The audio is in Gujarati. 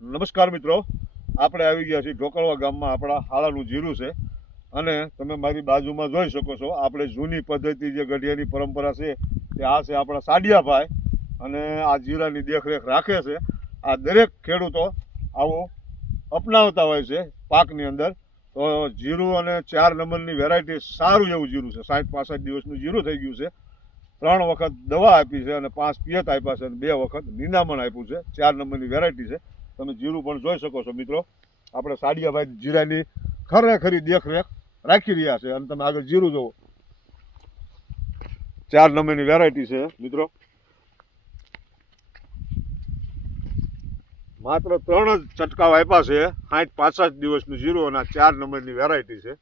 નમસ્કાર મિત્રો, આપણે આવી ગયા છીએ ઢોકળવા ગામમાં. આપણા હાલાનું જીરું છે અને તમે મારી બાજુમાં જોઈ શકો છો. આપણે જૂની પદ્ધતિ જે ગઢિયાની પરંપરા છે તે આ છે આપણા સાડિયાભાઈ, અને આ જીરાની દેખરેખ રાખે છે. આ દરેક ખેડૂતો આવું અપનાવતા હોય છે પાકની અંદર. તો જીરું અને 4 નંબરની વેરાયટી સારું એવું જીરું છે. 60-65 દિવસનું જીરું થઈ ગયું છે. 3 વખત દવા આપી છે અને 5 પિયત આપ્યા છે અને 2 વખત નિંદામણ આપ્યું છે. 4 નંબરની વેરાયટી છે. તમે જીરું પણ જોઈ શકો છો મિત્રો. આપણે સાડિયાભાઈ જીરાની ખરેખરી દેખરેખ રાખી રહ્યા છે. અને તમે આગળ જીરું જોવો, 4 નંબરની વેરાયટી છે મિત્રો. માત્ર 3 જ છંટકાવ આપ્યા છે. 60-65 દિવસનું જીરું અને 4 નંબરની વેરાયટી છે.